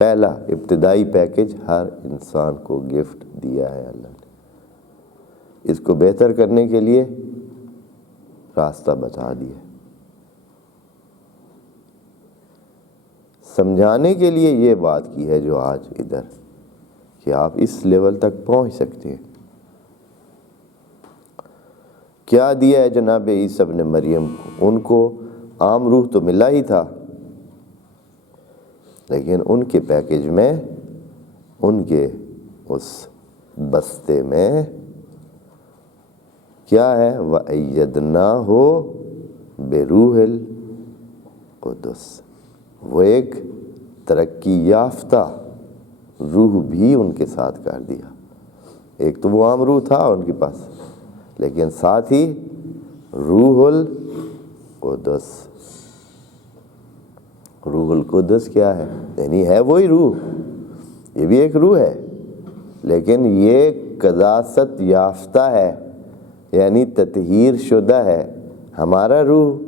پہلا ابتدائی پیکج ہر انسان کو گفٹ دیا ہے اللہ نے، اس کو بہتر کرنے کے لیے راستہ بتا دیا، سمجھانے کے لیے یہ بات کی ہے جو آج ادھر کہ آپ اس لیول تک پہنچ سکتے ہیں۔ کیا دیا ہے جناب عیسیٰ ابن مریم کو؟ ان کو عام روح تو ملا ہی تھا، لیکن ان کے پیکج میں، ان کے اس بستے میں کیا ہے؟ وَأَيَّدْنَاهُ بِرُوحِ الْقُدُسِ، وہ ایک ترقی یافتہ روح بھی ان کے ساتھ کر دیا۔ ایک تو وہ عام روح تھا ان کے پاس، لیکن ساتھ ہی روح القدس۔ روح القدس کیا ہے؟ یعنی ہے وہی روح، یہ بھی ایک روح ہے، لیکن یہ قداست یافتہ ہے، یعنی تطہیر شدہ ہے۔ ہمارا روح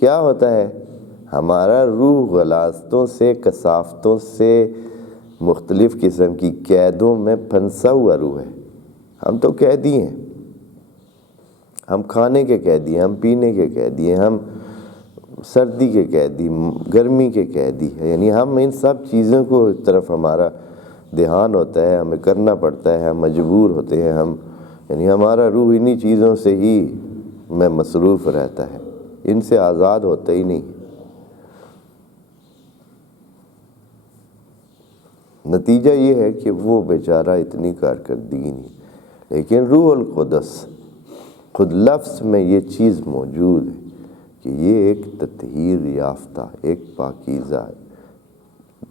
کیا ہوتا ہے؟ ہمارا روح غلاظتوں سے، کثافتوں سے، مختلف قسم کی قیدوں میں پھنسا ہوا روح ہے۔ ہم تو قیدی ہیں، ہم کھانے کے قیدی ہیں، ہم پینے کے قیدی ہیں، ہم سردی کے قیدی، گرمی کے قیدی ہیں، یعنی ہم ان سب چیزوں کو طرف ہمارا دھیان ہوتا ہے، ہمیں کرنا پڑتا ہے، ہم مجبور ہوتے ہیں، یعنی ہمارا روح انہی چیزوں سے ہی میں مصروف رہتا ہے، ان سے آزاد ہوتا ہی نہیں۔ نتیجہ یہ ہے کہ وہ بیچارہ اتنی کارکردگی نہیں، لیکن روح القدس خود لفظ میں یہ چیز موجود ہے کہ یہ ایک تطہیر یافتہ، ایک پاکیزہ،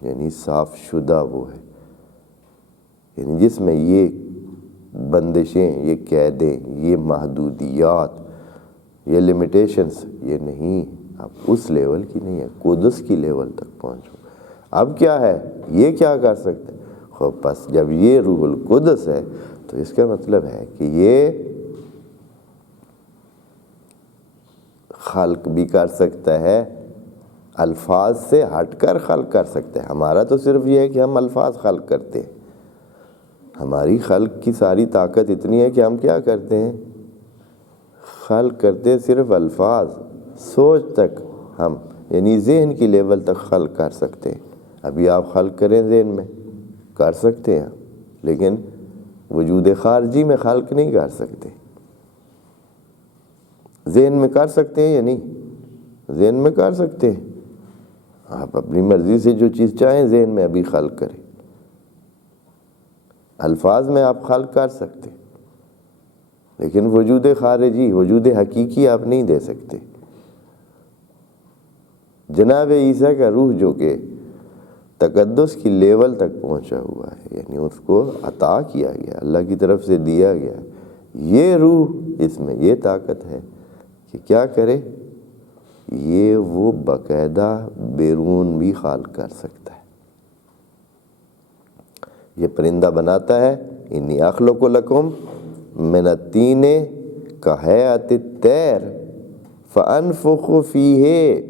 یعنی صاف شدہ وہ ہے، یعنی جس میں یہ بندشیں، یہ قیدیں، یہ محدودیات، یہ لمیٹیشنز یہ نہیں، اب اس لیول کی نہیں ہے، قدس کی لیول تک پہنچو۔ اب کیا ہے؟ یہ کیا کر سکتے؟ بس جب یہ روح القدس ہے تو اس کا مطلب ہے کہ یہ خلق بھی کر سکتا ہے، الفاظ سے ہٹ کر خلق کر سکتے ہیں۔ ہمارا تو صرف یہ ہے کہ ہم الفاظ خلق کرتے ہیں، ہماری خلق کی ساری طاقت اتنی ہے کہ ہم کیا کرتے ہیں؟ خلق کرتے ہیں صرف الفاظ، سوچ تک ہم یعنی ذہن کی لیول تک خلق کر سکتے ہیں۔ ابھی آپ خلق کریں ذہن میں کر سکتے ہیں، لیکن وجود خارجی میں خلق نہیں کر سکتے۔ ذہن میں کر سکتے ہیں یا نہیں؟ ذہن میں کر سکتے ہیں، آپ اپنی مرضی سے جو چیز چاہیں ذہن میں ابھی خلق کریں، الفاظ میں آپ خلق کر سکتے، لیکن وجود خارجی، وجود حقیقی آپ نہیں دے سکتے۔ جناب عیسیٰ کا روح جو کہ تقدس کی لیول تک پہنچا ہوا ہے، یعنی اس کو عطا کیا گیا، اللہ کی طرف سے دیا گیا، یہ روح، اس میں یہ طاقت ہے کہ کیا کرے؟ یہ وہ باقاعدہ بیرون بھی خلق کر سکتا ہے۔ یہ پرندہ بناتا ہے، انی اخلق لکم من الطین کہیئۃ الطیر فانفخ فیہ،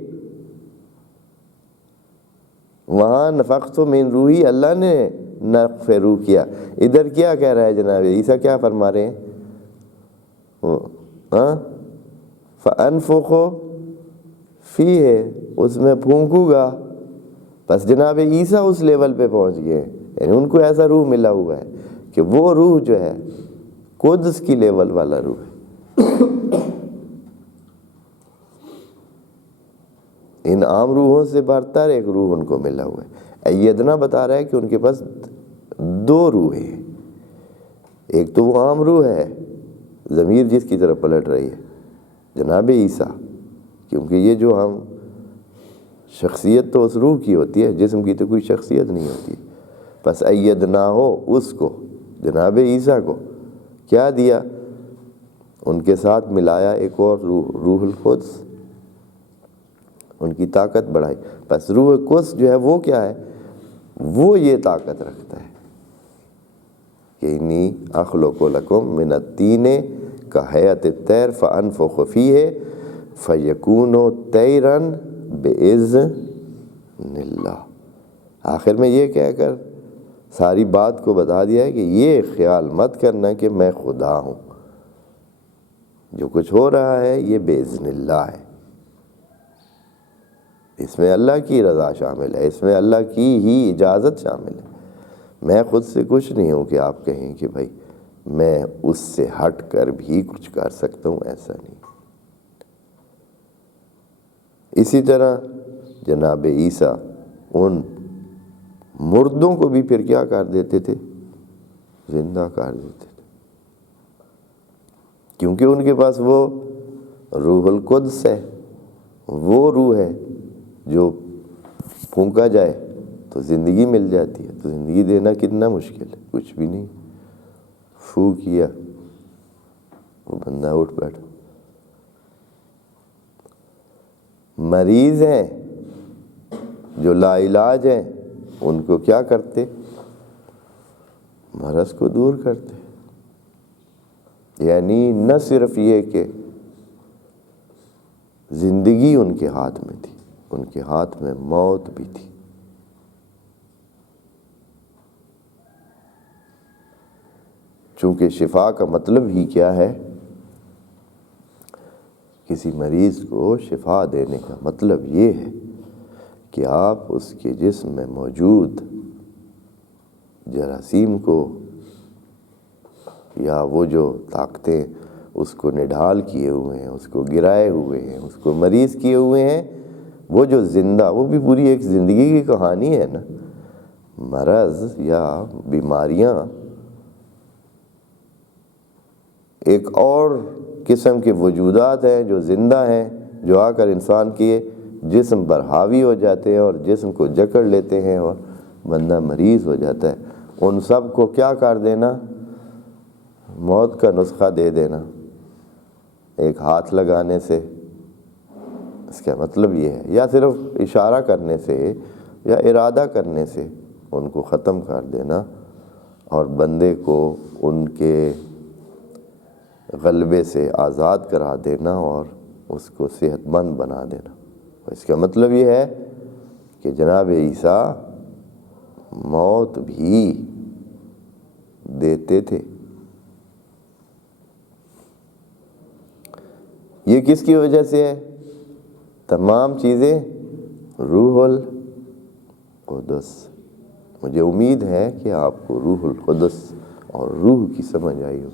وہاں نفخت من روحی، اللہ نے نفخ روح کیا۔ ادھر کیا کہہ رہا ہے جناب عیسیٰ؟ کیا فرما رہے ہیں؟ فانفخ فیہ، اس میں پھونکوں گا۔ بس جناب عیسیٰ اس لیول پہ پہنچ گئے، یعنی ان کو ایسا روح ملا ہوا ہے کہ وہ روح جو ہے قدس کی لیول والا روح ہے۔ ان عام روحوں سے برتر ایک روح ان کو ملا ہوا ہے۔ ایدنا بتا رہا ہے کہ ان کے پاس دو روحیں ہیں، ایک تو وہ عام روح ہے، ضمیر جس کی طرف پلٹ رہی ہے جناب عیسیٰ، کیونکہ یہ جو ہم شخصیت تو اس روح کی ہوتی ہے، جسم کی تو کوئی شخصیت نہیں ہوتی۔ بس ایدنا ہو اس کو، جناب عیسیٰ کو کیا دیا؟ ان کے ساتھ ملایا ایک اور روح، روح القدس، ان کی طاقت بڑھائی۔ بس روح قدس جو ہے وہ کیا ہے؟ وہ یہ طاقت رکھتا ہے کہ انی اخلق لکم من الطین کہیئۃ الطیر فانفخ فیہ فیکون طیرا باذن اللہ۔ آخر میں یہ کہہ کر ساری بات کو بتا دیا ہے کہ یہ خیال مت کرنا کہ میں خدا ہوں، جو کچھ ہو رہا ہے یہ بإذن اللہ ہے، اس میں اللہ کی رضا شامل ہے، اس میں اللہ کی ہی اجازت شامل ہے۔ میں خود سے کچھ نہیں ہوں کہ آپ کہیں کہ بھائی میں اس سے ہٹ کر بھی کچھ کر سکتا ہوں، ایسا نہیں۔ اسی طرح جناب عیسیٰ ان مردوں کو بھی پھر کیا کر دیتے تھے؟ زندہ کر دیتے تھے، کیونکہ ان کے پاس وہ روح القدس ہے، وہ روح ہے جو پھونکا جائے تو زندگی مل جاتی ہے۔ تو زندگی دینا کتنا مشکل ہے، کچھ بھی نہیں، فو کیا وہ بندہ اٹھ بیٹھا۔ مریض ہیں جو لا علاج ہیں، ان کو کیا کرتے؟ مرض کو دور کرتے۔ یعنی نہ صرف یہ کہ زندگی ان کے ہاتھ میں تھی، ان کے ہاتھ میں موت بھی تھی۔ چونکہ شفا کا مطلب ہی کیا ہے؟ کسی مریض کو شفا دینے کا مطلب یہ ہے کہ آپ اس کے جسم میں موجود جراثیم کو یا وہ جو طاقتیں اس کو نڈھال کیے ہوئے ہیں، اس کو گرائے ہوئے ہیں، اس کو مریض کیے ہوئے ہیں، وہ جو زندہ، وہ بھی پوری ایک زندگی کی کہانی ہے نا۔ مرض یا بیماریاں ایک اور قسم کے وجودات ہیں جو زندہ ہیں، جو آ کر انسان کے جسم پر حاوی ہو جاتے ہیں اور جسم کو جکڑ لیتے ہیں اور بندہ مریض ہو جاتا ہے۔ ان سب کو کیا کر دینا؟ موت کا نسخہ دے دینا، ایک ہاتھ لگانے سے۔ اس کا مطلب یہ ہے، یا صرف اشارہ کرنے سے یا ارادہ کرنے سے ان کو ختم کر دینا اور بندے کو ان کے غلبے سے آزاد کرا دینا اور اس کو صحت مند بنا دینا۔ اس کا مطلب یہ ہے کہ جناب عیسیٰ موت بھی دیتے تھے۔ یہ کس کی وجہ سے ہے؟ تمام چیزیں روح القدس۔ مجھے امید ہے کہ آپ کو روح القدس اور روح کی سمجھ آئی ہو۔